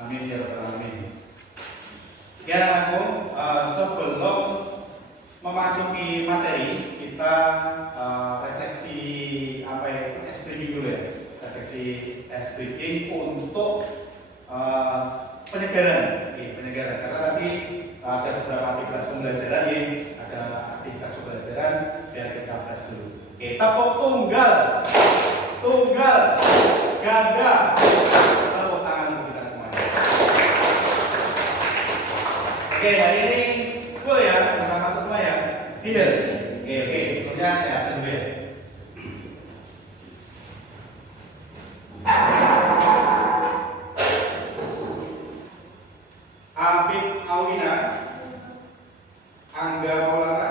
Amin ya rabbal alamin. Ya anakku, sebelum memasuki materi kita refleksi apa ya, ice breaking dulu ya, refleksi ice breaking untuk penyegaran, penyegaran. Karena tadi ada beberapa aktivitas pembelajaran ini, ada aktivitas pembelajaran biar kita flash dulu. Tepuk tunggal, tunggal, ganda, tepuk tangan untuk kita semuanya. Hari ini full ya, bersama semua ya. Tidak. Sebelumnya saya absen dulu ya. Afif Awina, Angga Maulana,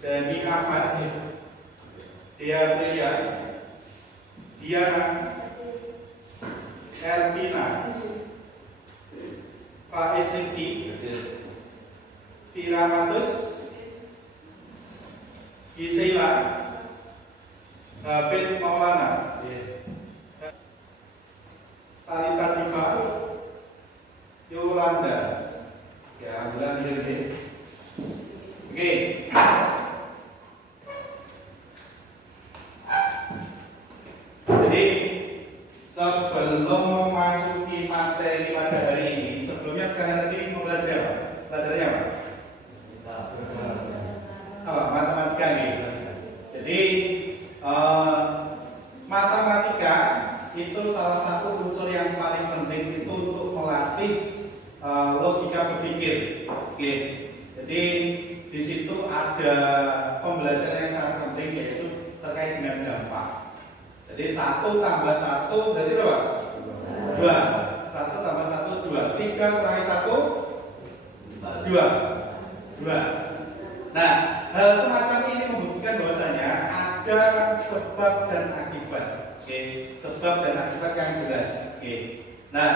Dani Ahmad, Dia Priya, Diana, Elvina, Faiz Rifki, Tira Matus, Gisela, David Maulana, Talita Diva, Yolanda. Ya, alhamdulillah ini. Oke. Jadi sebelum memasuki materi pada hari ini, sebelumnya kalian tadi mau belajar apa? Belajarnya apa? Matematika gitu. Jadi matematika itu salah satu unsur yang paling penting itu untuk melatih logika berpikir. Oke. Jadi di situ ada pembelajaran yang sangat penting yaitu terkait dengan dampak. Jadi 1 tambah 1 berarti berapa? 2. 1 tambah 1 2. 3 kurangi 1 2. Nah, hal semacam ini membuktikan bahwasanya ada sebab dan akibat. Sebab dan akibat yang jelas. Nah,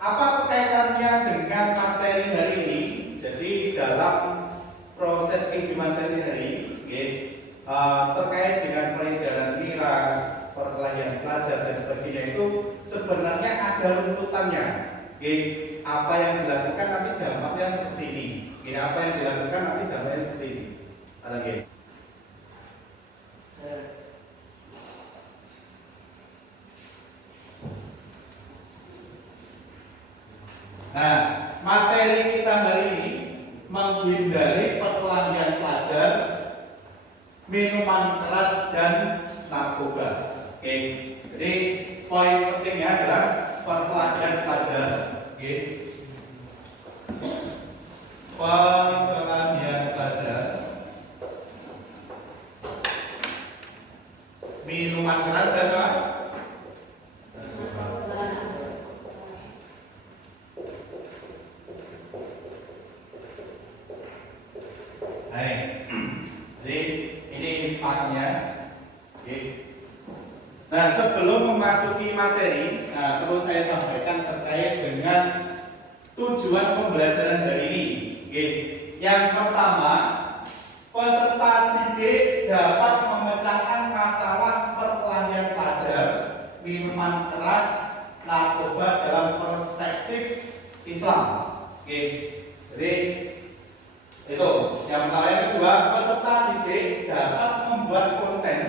apa kaitannya dengan materi hari ini? Jadi dalam proses kehidupan sehari-hari, terkait dengan peredaran miras, perkelahian pelajar dan sebagainya itu sebenarnya ada runtutannya. Apa yang dilakukan nanti dampaknya seperti ini. Apa yang dilakukan nanti dampaknya seperti ini. Ada Nah, materi kita hari ini menghindari perkelahian pelajar, minuman keras dan narkoba. Jadi poin pentingnya adalah perkelahian pelajar. Perkelahian pelajar, minuman keras dan apa? Jadi ini pahamnya. Nah, sebelum memasuki materi, perlu saya sampaikan terkait dengan tujuan pembelajaran hari ini. Yang pertama, peserta didik dapat memecahkan masalah perkelahian pelajar, minuman keras, narkoba dalam perspektif Islam. Jadi itu yang pertama. Yang kedua, peserta didik dapat membuat konten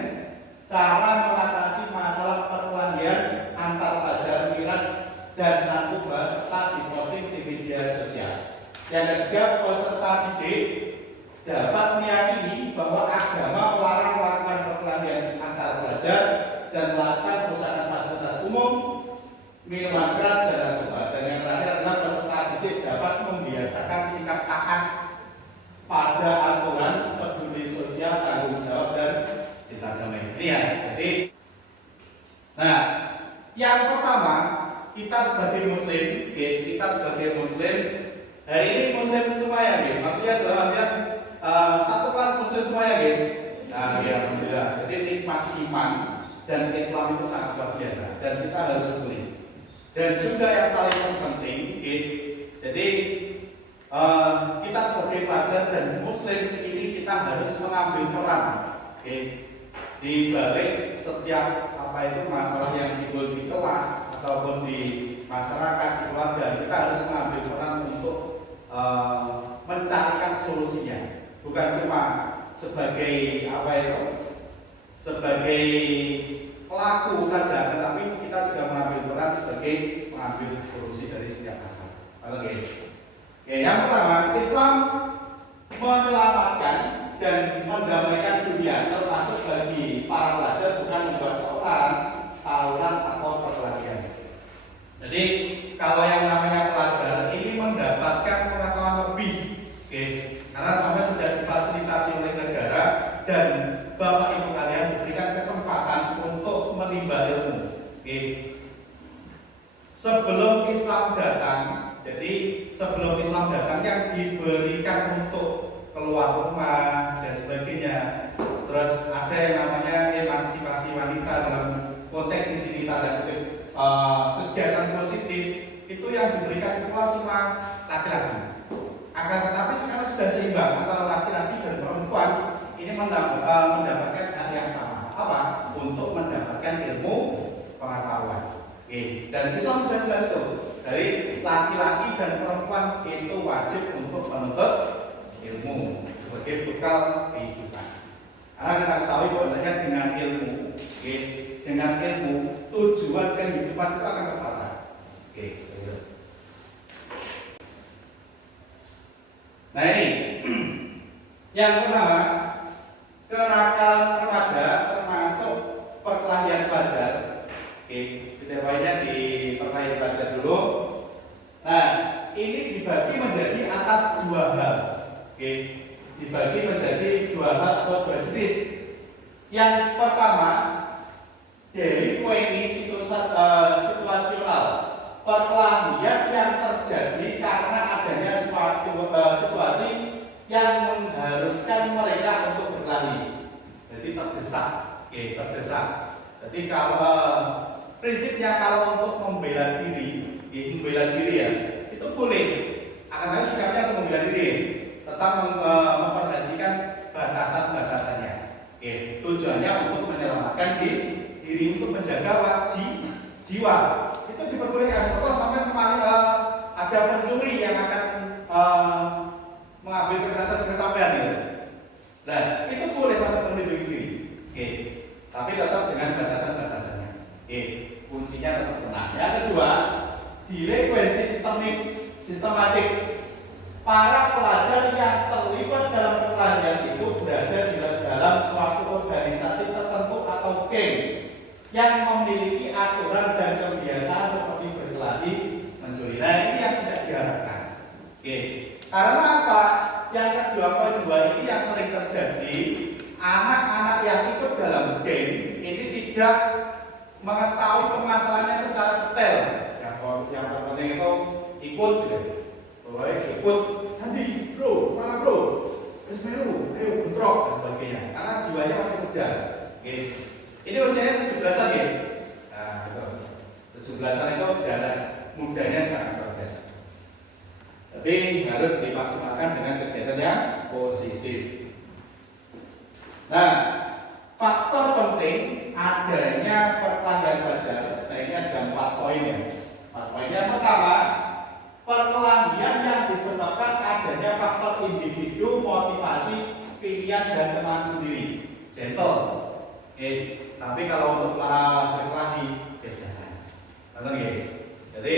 cara mengatasi masalah perkelahian antar pelajar, miras dan narkoba serta diposting di media sosial. Yang ketiga, peserta didik dapat meyakini bahwa agama melarang melakukan perkelahian antar pelajar dan melakukan perusahaan fasilitas umum, minuman keras dan narkoba. Dan yang terakhir adalah peserta didik dapat membiasakan sikap taat pada aturan, peduli sosial, tanggung jawab dan cinta damai. Ini ya. Jadi, nah, yang pertama, kita sebagai muslim, hari ini muslim semua ya, maksudnya dalam artian satu kelas muslim semua ya, nah, ya, alhamdulillah. Jadi nikmat iman dan Islam itu sangat luar biasa dan kita harus syukuri. Dan juga yang paling penting, jadi kita sebagai pelajar dan muslim ini kita harus mengambil peran di balik setiap apa itu masalah yang timbul di kelas ataupun di masyarakat, di keluarga, kita harus mengambil peran untuk mencarikan solusinya, bukan cuma sebagai apa itu, sebagai pelaku saja, tetapi kita juga mengambil peran sebagai pengambil solusi dari setiap masalah. Oke. Oke, yang pertama, Islam menyelamatkan dan mendamaikan dunia, termasuk bagi para pelajar, bukan membuat tawuran atau perkelahian. Jadi kalau yang namanya pelajar ini mendapatkan pengetahuan lebih, oke, karena sampai sudah difasilitasi oleh negara dan Bapak Ibu kalian diberikan kesempatan untuk menimba ilmu. Oke. Sebelum Islam datang, jadi sebelum Islam datang yang diberikan untuk keluar rumah dan sebagainya. Terus ada yang namanya emansipasi wanita dalam konteks di sini tanda kutip kegiatan positif itu yang diberikan keluar cuma laki-laki. Akan tetapi sekarang sudah seimbang antara laki-laki dan perempuan ini mendapatkan hal yang sama. Apa? Untuk mendapatkan ilmu pengetahuan. Oke. Dan Islam sudah jelas itu. Dari laki-laki dan perempuan itu wajib untuk menuntut ilmu sebagai bekal kehidupan. Karena kita ketahui bahwasanya dengan ilmu, oke, dengan ilmu tujuan kehidupan itu akan tercapai. Oke, nah ini yang pertama, kenakalan remaja termasuk perkelahian pelajar. Oke, kita poinnya di perkelahian pelajar dulu. Nah, ini dibagi menjadi atas dua hal. Oke, dibagi menjadi dua hal atau dua jenis. Yang pertama, delinquency situasional, perkelahian yang terjadi karena adanya suatu situasi yang mengharuskan mereka untuk berkelahi. Jadi terdesak, oke, terdesak. Jadi kalau prinsipnya kalau untuk membela diri ya, itu boleh. Akan tetapi sikapnya untuk membela diri, tetap memperhatikan batasan-batasannya. Oke, tujuannya untuk menyelamatkan diri untuk menjaga jiwa. Itu diperbolehkan. Contoh sampai kemarin ada pencuri yang akan mengambil kekerasan kesampean itu. Nah, itu boleh sampai melindungi diri. Oke, tapi tetap dengan batasan-batasannya. Oke, kuncinya tetap benar. Yang kedua, delinquency sistematik. Para pelajar yang terlibat dalam perkelahian itu berada di dalam suatu organisasi tertentu atau geng yang memiliki aturan dan kebiasaan seperti berkelahi, mencuri. Nah, ini yang tidak diharapkan. Oke. Karena apa? Yang kedua, poin dua ini yang sering terjadi, anak-anak yang ikut dalam geng ini tidak mengetahui permasalahannya secara detail. Yang terpenting itu ikut, gitu. Ikut tadi, bro, mana bro? Terus melu, ayo bentrok dan sebagainya. Karena jiwanya masih muda. Oke. Ini usianya 17-an ya. Nah, itu 17-an itu darah mudanya sangat luar biasa. Tapi harus dimaksimalkan dengan kegiatan yang positif. Nah, faktor penting adanya perkelahian pelajar. Nah, ini ada 4 poin ya. 4 poin. Yang pertama, perkelahian yang disebabkan adanya faktor individu, motivasi, pilihan dan teman sendiri. Gentle. Tapi kalau untuk berkelahi, jangan. Betul ya? Jadi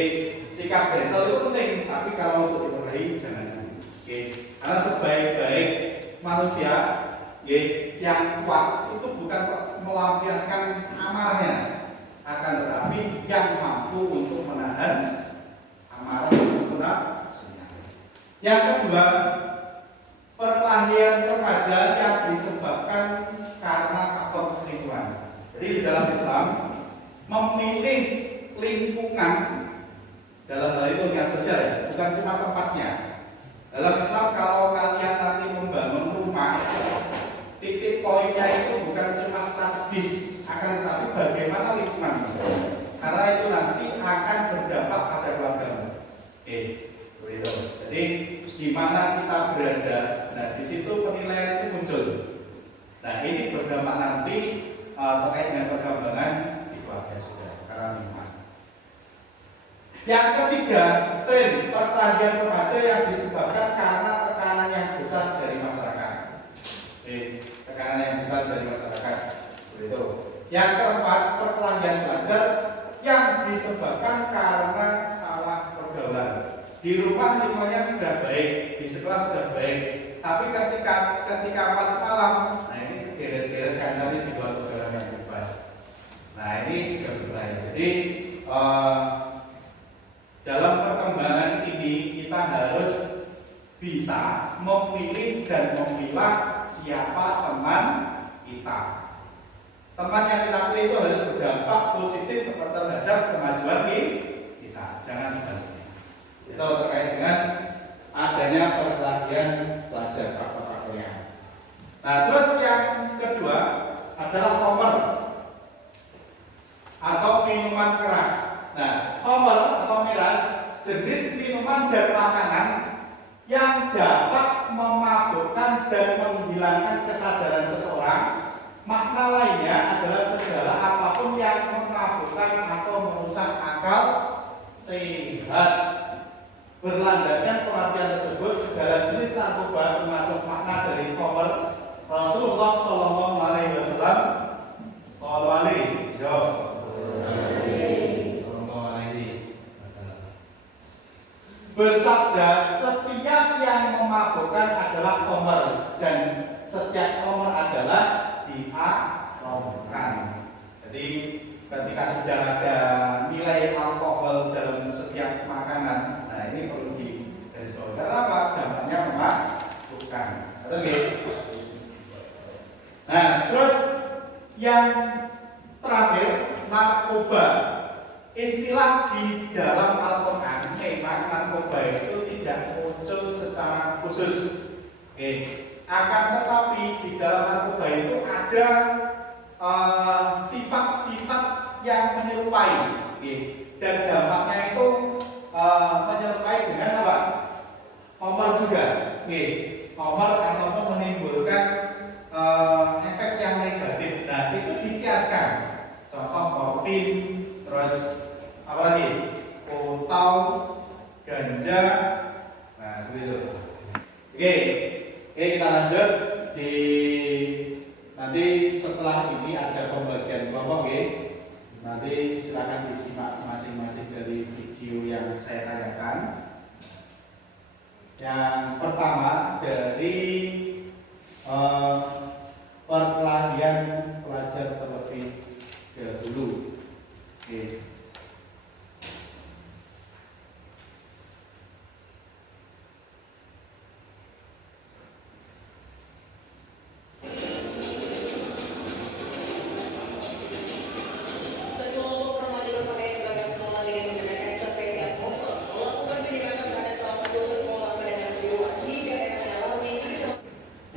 sikap gentle itu penting, tapi kalau untuk berkelahi jangan. Karena sebaik-baik manusia, yang kuat itu bukan melampiaskan amarahnya, akan tetapi yang mampu untuk menahan amarah itu nafsunya. Yang kedua, perkelahian remaja yang disebabkan karena faktor lingkungan. Jadi di dalam Islam memilih lingkungan dalam hal itu lingkungan sosial ya, bukan cuma tempatnya. Dalam Islam kalau kalian nanti membangun rumah, titik poinnya itu bukan cuma strategis, akan tetapi bagaimana lingkungan. Karena itu nanti akan berdampak pada keluargamu. Begitu. Jadi di mana kita berada, nah di situ penilaian itu muncul. Nah ini berdampak nanti terkait dengan perkembangan di keluarga juga, karena lingkungan. Yang ketiga, strain, perkelahian remaja yang disebabkan karena tekanan yang besar dari masyarakat. Tekanan yang besar dari masyarakat. Begitu. Yang keempat, perkelahian pelajar yang disebabkan karena salah pergaulan. Di rumah lingkungannya sudah baik, di sekolah sudah baik, tapi ketika pas malam, nah ini geret-geret kancanya di luar pergaulan yang bebas. Nah ini juga berbahaya. Jadi dalam perkembangan ini kita harus bisa memilih dan memilah siapa teman kita. Teman yang kita pilih itu harus berdampak positif terhadap kemajuan kita. Jangan sebaliknya. Itu terkait dengan adanya perkelahian pelajar faktor-faktornya. Nah, terus yang kedua adalah homer atau minuman keras. Nah, homer atau miras jenis minuman dan makanan yang dapat memabukkan dan menghilangkan kesadaran seseorang. Makna lainnya adalah segala apapun yang memabukkan atau merusak akal sehat. Berlandaskan pengertian tersebut, segala jenis narkoba termasuk makna dari homer Rasulullah Shallallahu Alaihi Wasallam bersabda, setiap yang memabukkan adalah homer dan setiap homer adalah diharamkan. Jadi ketika sudah ada nilai alkohol dalam setiap makanan, nah ini perlu digarisbawahi. Karena apa? Dampaknya memabukkan. Nah, terus yang terakhir, narkoba. Istilah di dalam Al-Quran memang narkoba itu tidak muncul secara khusus. Akan tetapi di dalam narkoba itu ada sifat-sifat yang menyerupai, dan dampaknya itu menyerupai dengan apa? Homer juga, homer ataupun menimbulkan efek yang negatif. Nah itu dikiaskan. Contoh morfin, terus apa lagi? Kontau, ganja. Nah seperti itu. Oke, kita lanjut di nanti setelah ini ada pembagian kelompok, nanti silakan disimak masing-masing dari video yang saya tanyakan. Yang pertama dari perkelahian pelajar terlebih dahulu.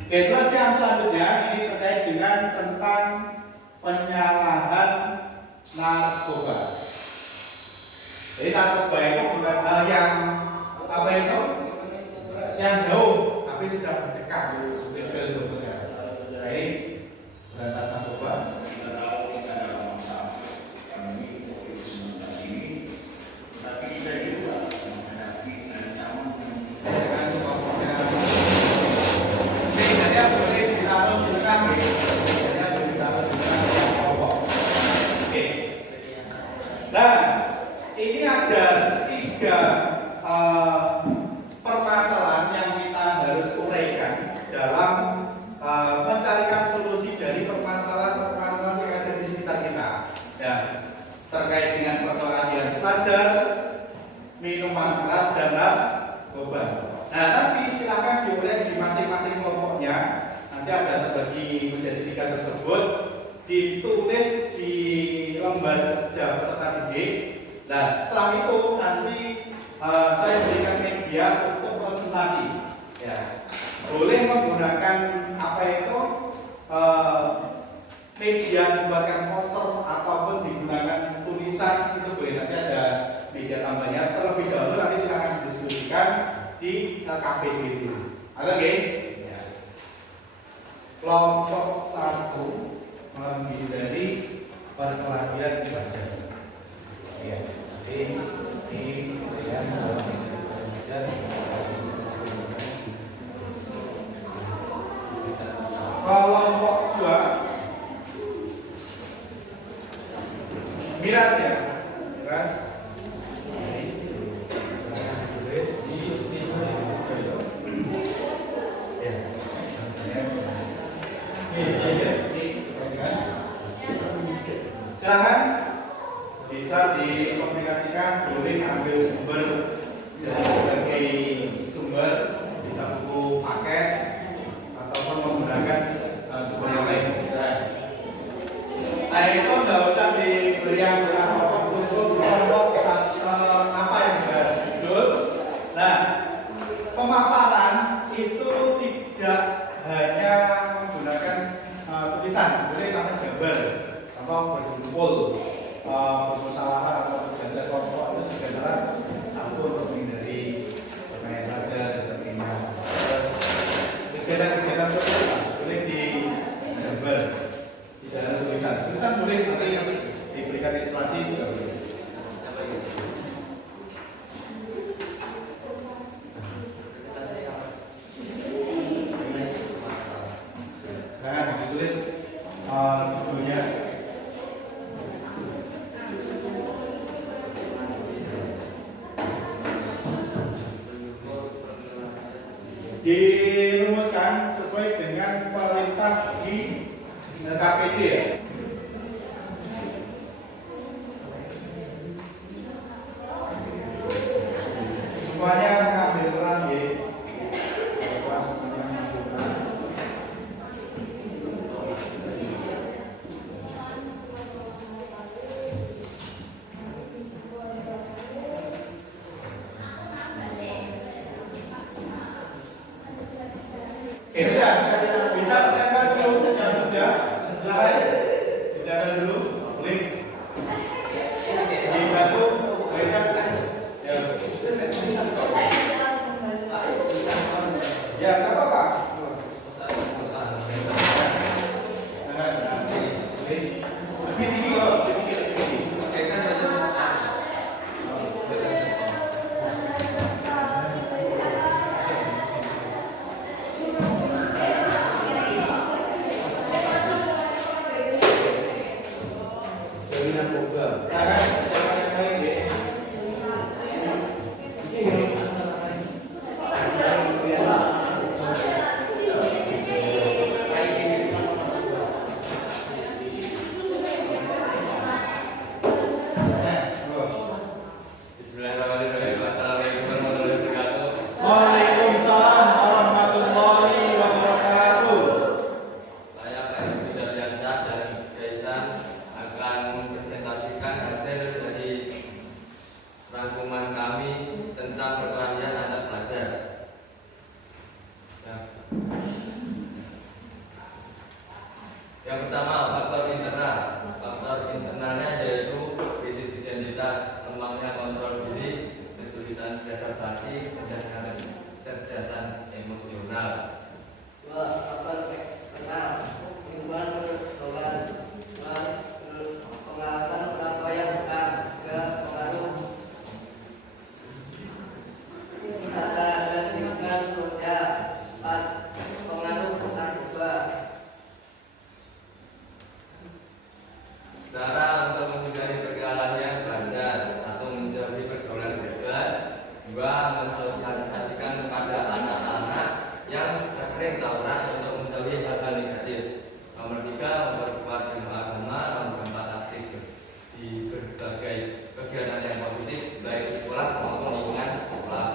Terus yang selanjutnya ini terkait dengan tentang penyalahan narkoba. Jadi narkoba itu bukan hal yang apa itu? Yang jauh, tapi sudah mendekat seperti bentuknya. Jadi berantas narkoba. Nah, ini ada tiga permasalahan yang kita harus uraikan dalam mencarikan solusi dari permasalahan-permasalahan yang ada di sekitar kita. Ya, terkait dengan perkelahian pelajar, minuman keras dan narkoba. Nah, nanti silakan diurai di masing-masing kelompoknya. Nanti ada terbagi menjadi tiga tersebut, ditulis di lembar kerja peserta didik. Nah, setelah itu nanti saya berikan media untuk presentasi. Ya, boleh menggunakan apa itu media membuatkan poster ataupun digunakan tulisan, itu boleh. Nanti ada media tambahnya. Terlebih dahulu nanti silakan didiskusikan di KPD dulu. Ada nggih? Ya. Kelompok 1 menghindari perkelahian pelajar. Ya. Kelompok 2 miras ya, miras. Silahkan bisa dikomunikasikan, boleh ambil sumber dari berbagai sumber, bisa buku paket ataupun menggunakan sumber yang lain. Nah itu tidak usah diberi yang berapa untuk kelompok apa yang dibahas judul. Nah pemaparan itu tidak hanya menggunakan tulisan, boleh sampai gambar. Contoh berkumpul, bermusyawarah atau berjajar kelompok itu juga salah satu untuk menghindari bermain saja dan sebagainya. Terus kegiatan-kegiatan tersebut boleh digambar, tidak harus tulisan. Tulisan boleh nanti diberikan ilustrasi juga boleh. Silakan ditulis judulnya. Dirumuskan sesuai dengan perintah di KPD ya. Semuanya mengambil peran ya. Sudah, bisa ditempel dulu yang sudah. Silahkan ditempel dulu, boleh. Dibantu, bisa. Ya, nggak apa-apa. Lebih tinggi kok, lebih tinggi. Yang pertama, faktor internal. Faktor internalnya yaitu krisis identitas, lemahnya kontrol diri, kesulitan beradaptasi, dan kecerdasan emosional. Dua, faktor eksternal, lingkungan pergaulan, pengawasan orang tua yang kurang, juga pengaruh wisata dan lingkungan sosial. Empat, pengaruh narkoba. Cara untuk menghindari pergaulan belajar: satu, menjauhi pergaulan bebas; dua, mensosialisasikan kepada anak-anak yang sering tawuran untuk menjauhi hal-hal negatif; nomor tiga, memperkuat ilmu agama; nomor empat, aktif di berbagai kegiatan yang positif baik di sekolah maupun lingkungan sekolah;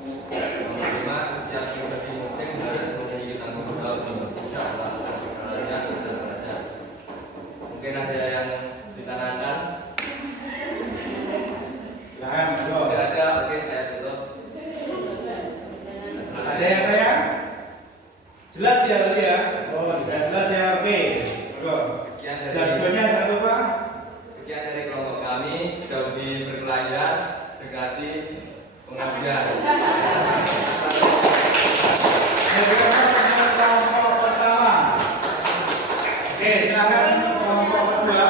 nomor lima, setiap pribadi muslim harus memiliki tanggung jawab untuk tidak melakukan pergaulan belajar. Mungkin ada yang ditanyakan? Silahkan, bro. Tidak ada, oke saya tutup. Ada yang tanya? Jelas ya tadi ya? Oh, tidak jelas ya, oke. Bro. Jadwalnya jangan lupa. Sekian dari kelompok kami. Jauhi berkelanjutan, dekati pengajian. Kelompok pertama. Oke, silakan kelompok kedua.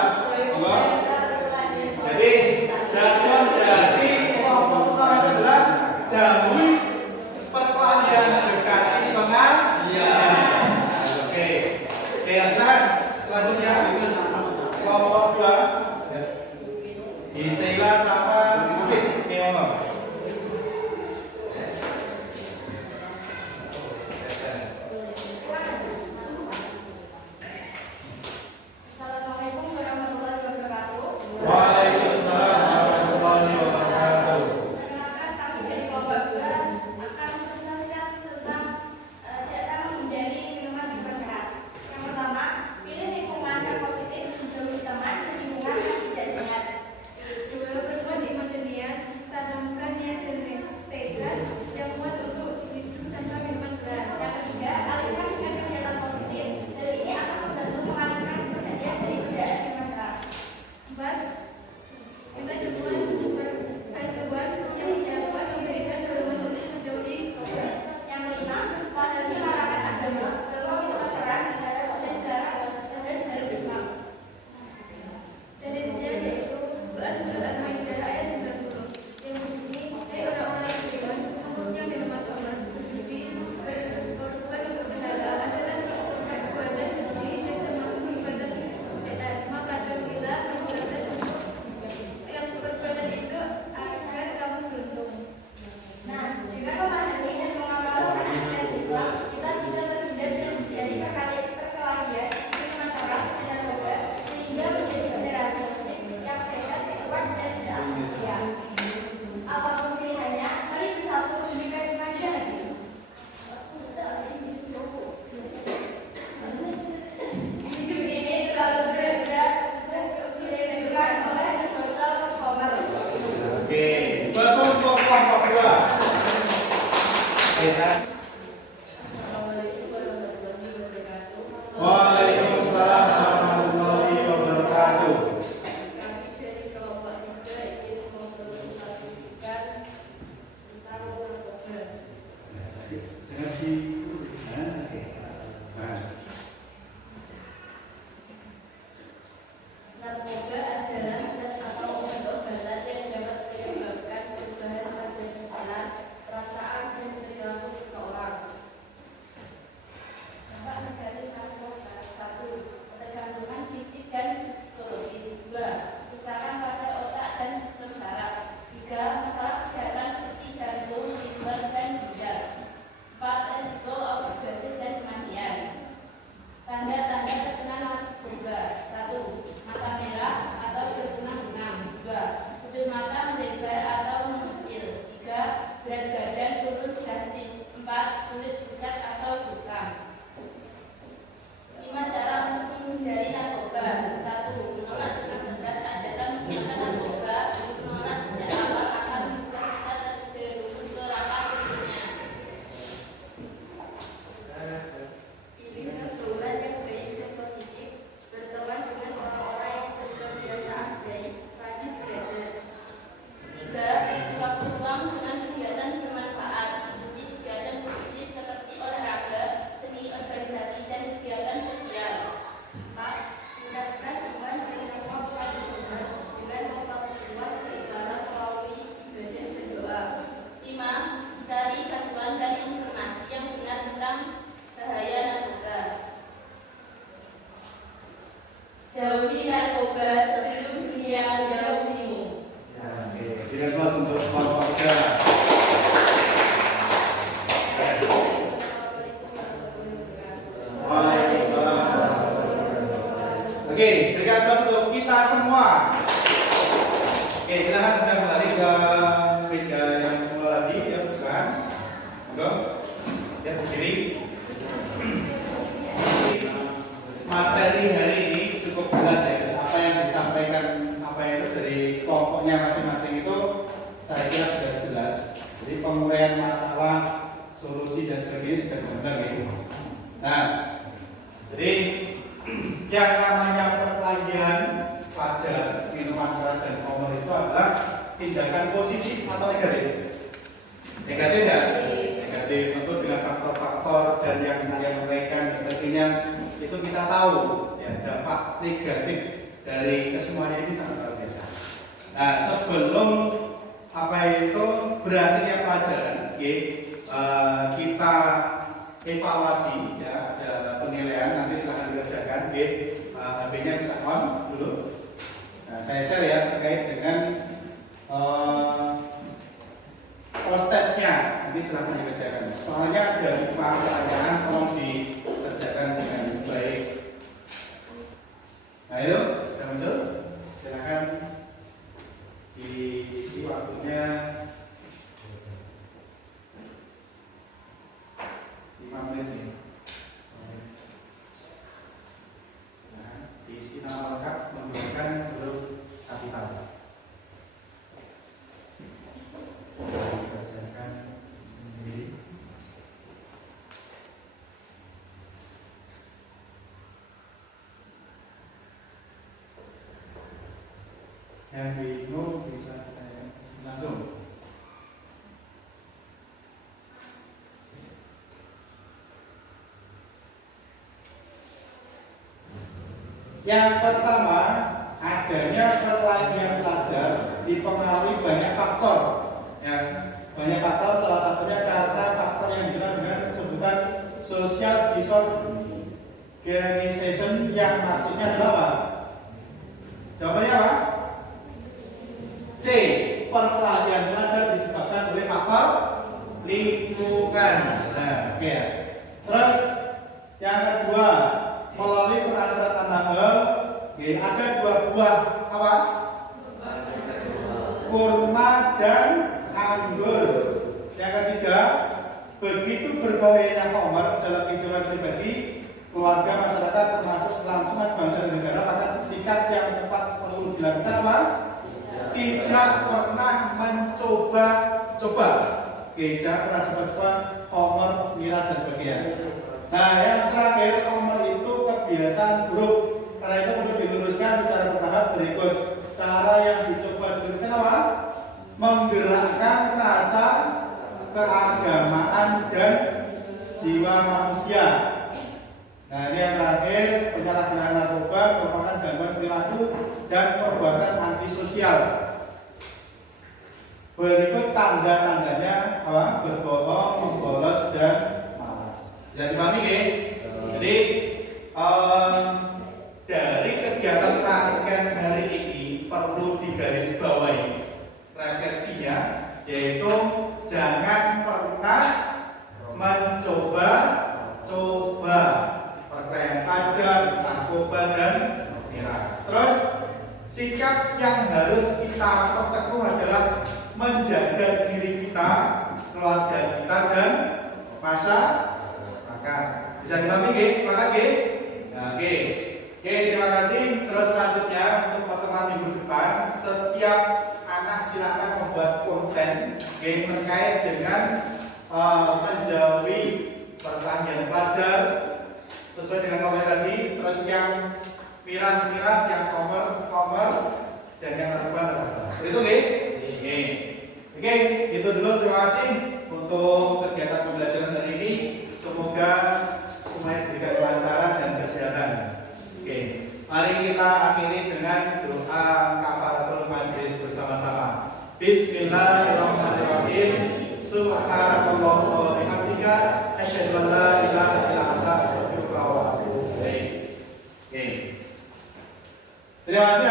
Oke, silakan bisa kembali ke meja yang semula lagi, yang silakan. Monggo. Ya, berdiri. Materi hari ini cukup jelas ya. Apa yang disampaikan, apa itu dari kelompoknya masing-masing itu saya kira sudah jelas. Jadi penguraian masalah, solusi dan sebagainya sudah benar ya. Nah, jadi yang namanya perkelahian pelajar, minuman keras dan homer itu adalah tindakan positif atau negatif? Negatif ya? Negatif, tentu dengan faktor-faktor dan yang mereka dan sebagainya itu kita tahu ya dampak negatif dari kesemuanya ini sangat luar biasa. Nah, sebelum apa itu berakhirnya pelajaran, kita evaluasi ya, ada penilaian nanti silahkan dikerjakan. HP-nya bisa on dulu. Nah, saya share ya terkait dengan proses-tesnya, nanti silahkan dikerjakan. Soalnya ada 5 pertanyaan, tolong dikerjakan dengan baik. Nah itu sudah muncul, silahkan diisi waktunya 5 menit nih. Nah, diisi nama lengkap menggunakan huruf kapital. Kerjakan sendiri. Yang bingung bisa langsung. Yang pertama, adanya perkelahian pelajar dipengaruhi banyak faktor. Ya, banyak faktor, salah satunya karena faktor yang dikenal dengan sebutan social disorganization yang maksudnya adalah apa? Jawabannya apa? C. Perkelahian pelajar disebabkan oleh faktor lingkungan. Nah, oke. Terus yang kedua, melalui perasaan hal, ada 2 buah apa? Kurma dan anggur. Yang ketiga, begitu berbahayanya homer dalam kehidupan pribadi, keluarga, masyarakat, termasuk kelangsungan bangsa dan negara, maka sikap yang tepat perlu dilakukan apa? Tidak pernah mencoba-coba. Jangan pernah coba-coba homer, miras dan sebagainya. Nah, yang terakhir, homer itu kebiasaan buruk. Karena itu perlu diluruskan secara bertahap berikut. Cara yang dicoba diluruskan apa? Menggerakkan rasa keagamaan dan jiwa manusia. Nah, ini yang terakhir, penyalahgunaan narkoba merupakan gangguan perilaku dan perbuatan antisosial. Berikut tanda-tandanya apa? Berbohong, membolos, dan malas. Jadi dipahami ya? Jadi dari kegiatan praktek hari ini perlu digarisbawahi refleksinya, yaitu jangan pernah mencoba-coba perkelahian pelajar, narkoba dan miras. Terus sikap yang harus kita perteguh adalah menjaga diri kita, keluarga kita dan masyarakat. Bisa dipahami nggih? Sepakat nggih? Nah, oke. Oke, terima kasih. Terus selanjutnya untuk pertemuan minggu depan, setiap anak silakan membuat konten terkait dengan menjauhi perkelahian pelajar sesuai dengan konten tadi. Terus yang miras-miras, yang komer, dan yang narkoba. Seperti itu nggih? Oke, itu dulu. Terima kasih untuk kegiatan pembelajaran hari ini. Semoga semuanya diberikan kelancaran dan kesehatan. Oke, mari kita akhiri dengan doa kafaratul majlis bersama-sama. Bismillahirrahmanirrahim. Subhanallah wa bihamdika asyhadu an la ilaha illa anta astaghfiruka wa atubu ilaik. Oke. Terima kasih.